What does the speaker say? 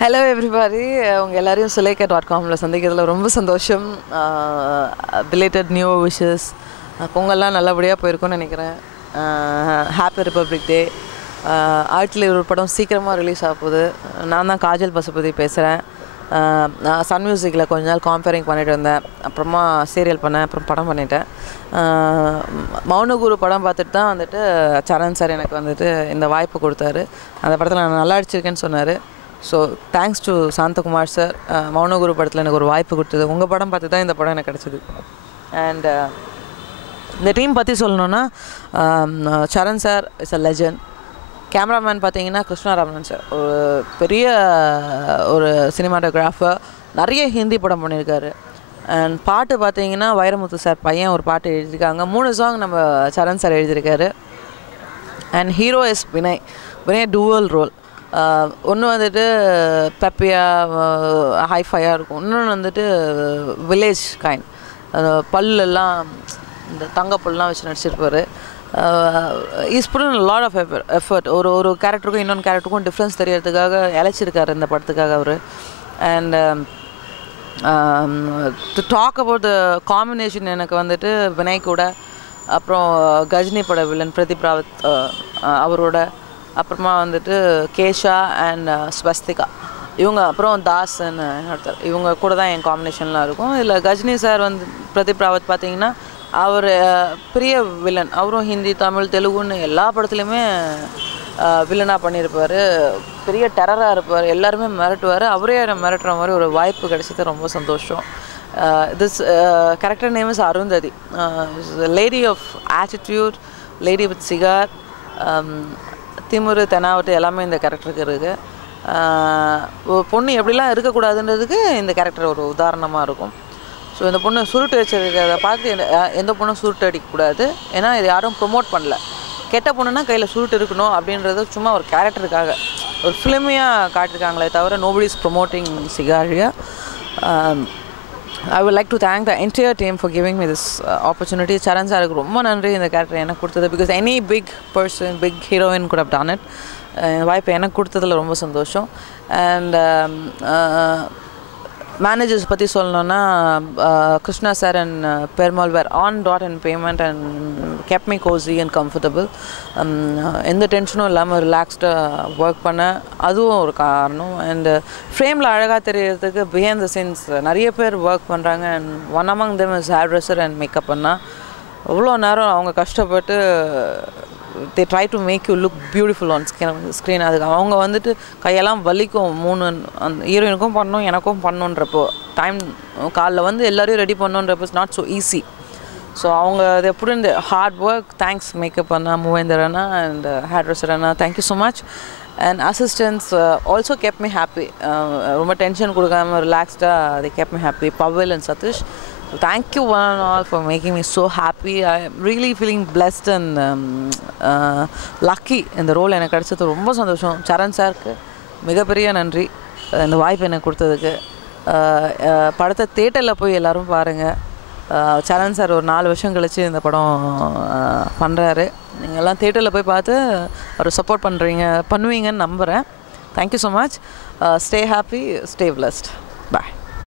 Hello everybody, உங்கள் எல்லாரையும் suleika.com சந்திக்கிறதுல ரொம்ப சந்தோஷம். Belated new wishes. பொங்கல்லாம் நல்லபடியாக போயிருக்கும்னு நினைக்கிறேன். ஹாப்பி ரிப்பப்ளிக் டே. ஆர்ட்ல ஒரு படம் சீக்கிரமாக ரிலீஸ் ஆக போகுது. நான் தான் காஜல் பசுபதி பேசுகிறேன். நான் சன் மியூசிக்கில் கொஞ்ச நாள் காம்பேரிங் பண்ணிட்டு இருந்தேன். அப்புறமா சீரியல் பண்ணேன், அப்புறம் படம் பண்ணிட்டேன். மௌனகுரு படம் பார்த்துட்டு தான் வந்துட்டு சரண் சார் எனக்கு வந்துட்டு இந்த வாய்ப்பு கொடுத்தாரு. அந்த படத்தில் நான் நல்லா அடிச்சிருக்கேன்னு சொன்னார். So thanks to Santhakumar sir. Mounaguru படத்தில் எனக்கு ஒரு வாய்ப்பு கொடுத்தது. உங்கள் படம் பார்த்து தான் இந்த படம் எனக்கு கிடச்சிது. அண்ட் இந்த டீம் பற்றி சொல்லணுன்னா Charan sir is a legend. Cameraman பார்த்தீங்கன்னா கிருஷ்ணாராமன் சார், ஒரு பெரிய ஒரு சினிமாட்டோகிராஃபர், நிறைய ஹிந்தி படம் பண்ணியிருக்காரு. அண்ட் பாட்டு பார்த்தீங்கன்னா வைரமுத்து சார் பையன் ஒரு பாட்டு எழுதியிருக்காங்க. 3 சாங் நம்ம சரண் சார் எழுதியிருக்காரு. And hero is Vinay dual role. ஒன்று வந்துட்டு பெப்பியாக ஹைஃபையாக இருக்கும், இன்னொன்று வந்துட்டு வில்லேஜ் கைண்ட். பல்லெல்லாம் இந்த தங்கப்பல்லாம் வச்சு நடிச்சிருப்பார். Is put in lot of effort. ஒரு கேரக்டருக்கும் இன்னொன்று கேரக்டருக்கும் டிஃப்ரென்ஸ் தெரியறதுக்காக இழைச்சிருக்காரு இந்த படத்துக்காக அவர். And to talk about the combination, எனக்கு வந்துட்டு வினய் கூட, அப்புறம் கஜினி பட வில்லன் பிரதீப் ராவத் அவரோட, அப்புறமா வந்துட்டு கேஷா அண்ட் ஸ்வஸ்திகா இவங்க, அப்புறம் தாஸ்ன்னு ஒருத்தர், இவங்க கூட தான் என் காம்பினேஷன்லாம் இருக்கும். இதில் கஜினி சார் வந்து பிரதீப் ராவத் பார்த்தீங்கன்னா அவர் பெரிய வில்லன். அவரும் ஹிந்தி, தமிழ், தெலுங்குன்னு எல்லா படத்துலையுமே வில்லனாக பண்ணியிருப்பார். பெரிய டெரராக இருப்பார், எல்லாருமே மிரட்டுவார். அவரே மிரட்டுற மாதிரி ஒரு வாய்ப்பு கிடைச்சது ரொம்ப சந்தோஷம். This character name is Arundhati. Lady of attitude, lady with cigar, திமுரு தெனாவட்டு எல்லாமே இந்த கேரக்டருக்கு இருக்குது. பொண்ணு எப்படிலாம் இருக்கக்கூடாதுன்றதுக்கு இந்த கேரக்டர் ஒரு உதாரணமாக இருக்கும். ஸோ இந்த பொண்ணு சுருட்டு வச்சிருக்கிறத பார்த்து எந்த பொண்ணும் சுருட்டு அடிக்கக்கூடாது. ஏன்னா இது யாரும் ப்ரொமோட் பண்ணல. கெட்ட பொண்ணுன்னா கையில் சுருட்டு இருக்கணும் அப்படின்றது சும்மா ஒரு கேரக்டருக்காக ஒரு ஃபிலிமியாக காட்டியிருக்காங்களே தவிர நோபடி இஸ் ப்ரொமோட்டிங் சிகாரியா. I would like to thank the entire team for giving me this opportunity. Charan sir க்கு ரொம்ப நன்றி இந்த கேரக்டர் எனக்கு கொடுத்தது. Because any big person, big heroine could have done it. வாய்ப்பு எனக்கு கொடுத்ததில் ரொம்ப சந்தோஷம். அண்ட் மேனேஜர்ஸ் பற்றி சொல்லணுன்னா Krishna sir and Perumal were on that and payment and kept me cosy and comfortable. எந்த டென்ஷனும் இல்லாமல் ரிலாக்ஸ்டாக ஒர்க் பண்ண, அதுவும் ஒரு காரணம். அண்டு ஃப்ரேமில் அழகாக தெரியறதுக்கு பிஹைண்ட் த சீன்ஸ் நிறைய பேர் ஒர்க் பண்ணுறாங்க. And one among them is hair dresser and makeup பண்ணால் அவ்வளோ நேரம் அவங்க கஷ்டப்பட்டு they try to make you look beautiful on screen. அதுக்கு அவங்க வந்துட்டு கையெல்லாம் வலிக்கும். 3 அந்த ஹீரோயினுக்கும் பண்ணணும், எனக்கும் பண்ணணுன்றப்போ டைம் காலைல வந்து எல்லோரையும் ரெடி பண்ணணுன்றப்போ it's not so easy. So அவங்க அதை எப்படி இந்த ஹார்ட் ஒர்க். தேங்க்ஸ் மேக்கப் அண்ணா, மூவேந்தர் அண்ணா அண்ட் ஹேர் ட்ரெஸ்ஸர் அண்ணா, thank you so much. And assistants also keep me happy. ரொம்ப டென்ஷன் கொடுக்காம ரிலாக்ஸ்டாக they kept me happy. Pavel and Satish, thank you one and all for making me so happy. I am really feeling blessed and lucky. இந்த role எனக்கு கிடச்சது ரொம்ப சந்தோஷம். சரண் சாருக்கு மிகப்பெரிய நன்றி இந்த வாய்ப்பு எனக்கு கொடுத்ததுக்கு. படத்தை தேட்டரில் போய் எல்லோரும் பாருங்கள். சரண் சார் ஒரு 4 வருஷம் கழித்து இந்த படம் பண்ணுறாரு. நீங்கள் எல்லாம் தேட்டரில் போய் பார்த்து ஒரு சப்போர்ட் பண்ணுவீங்கன்னு நம்புகிறேன். Thank you so much. Stay happy, stay blessed. பாய்.